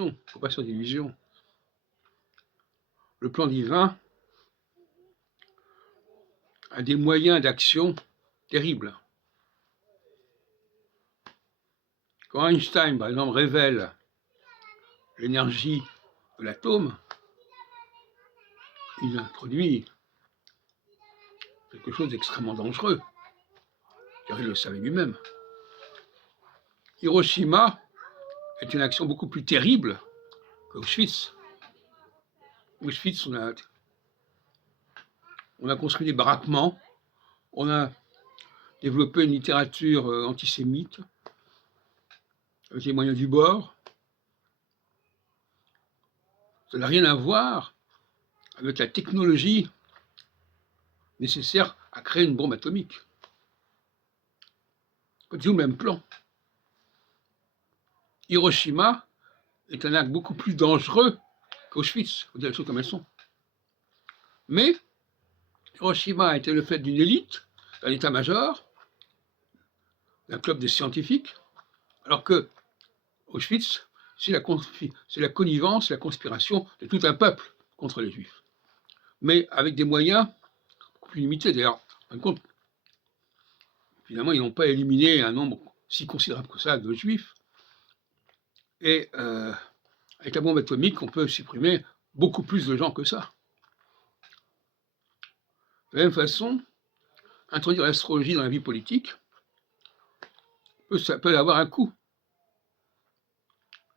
Non, il ne faut pas se faire d'illusions. Le plan divin a des moyens d'action terribles. Quand Einstein, par exemple, révèle l'énergie de l'atome, il introduit quelque chose d'extrêmement dangereux, car il le savait lui-même. Hiroshima est une action beaucoup plus terrible qu'Auschwitz. Auschwitz, on a construit des baraquements, on a développé une littérature antisémite, avec les moyens du bord. Ça n'a rien à voir avec la technologie nécessaire à créer une bombe atomique. Pas du tout le même plan. Hiroshima est un acte beaucoup plus dangereux qu'Auschwitz, faut dire les choses comme elles sont. Mais Hiroshima a été le fait d'une élite, d'un état-major, d'un club des scientifiques, alors que Auschwitz, c'est la connivence, la conspiration de tout un peuple contre les Juifs. Mais avec des moyens beaucoup plus limités. D'ailleurs, en fin de compte, finalement, ils n'ont pas éliminé un nombre si considérable que ça de Juifs. Et avec la bombe atomique, on peut supprimer beaucoup plus de gens que ça. De la même façon, introduire l'astrologie dans la vie politique, ça peut avoir un coût.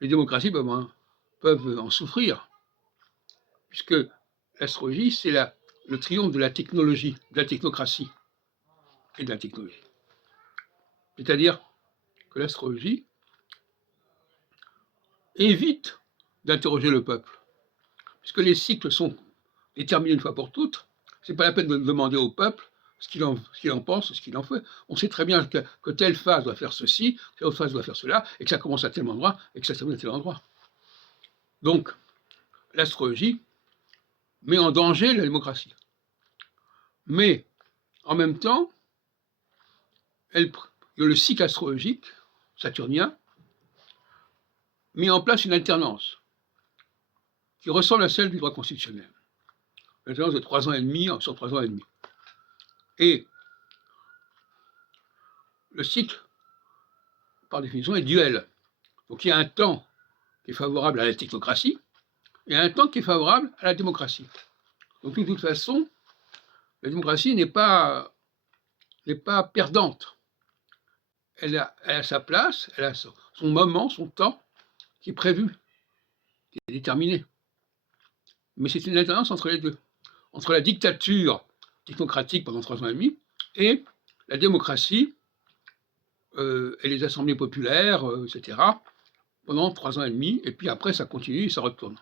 Les démocraties peuvent en souffrir, puisque l'astrologie, c'est le triomphe de la technologie, de la technocratie et de la technologie. C'est-à-dire que l'astrologie évite d'interroger le peuple, puisque les cycles sont déterminés une fois pour toutes. C'est pas la peine de demander au peuple ce qu'il en pense, ce qu'il en fait. On sait très bien que telle phase doit faire ceci, telle autre phase doit faire cela, et que ça commence à tel endroit, et que ça se termine à tel endroit. Donc, l'astrologie met en danger la démocratie. Mais, en même temps, le cycle astrologique saturnien met en place une alternance qui ressemble à celle du droit constitutionnel. Une alternance de 3 ans et demi sur 3 ans et demi. Et le cycle, par définition, est duel. Donc il y a un temps qui est favorable à la technocratie et un temps qui est favorable à la démocratie. Donc de toute façon, la démocratie n'est pas perdante. Elle a sa place, elle a son moment, son temps, qui est prévu, qui est déterminé. Mais c'est une alternance entre les deux. Entre la dictature technocratique pendant 3 ans et demi et la démocratie et les assemblées populaires, etc., pendant 3 ans et demi, et puis après ça continue et ça retourne.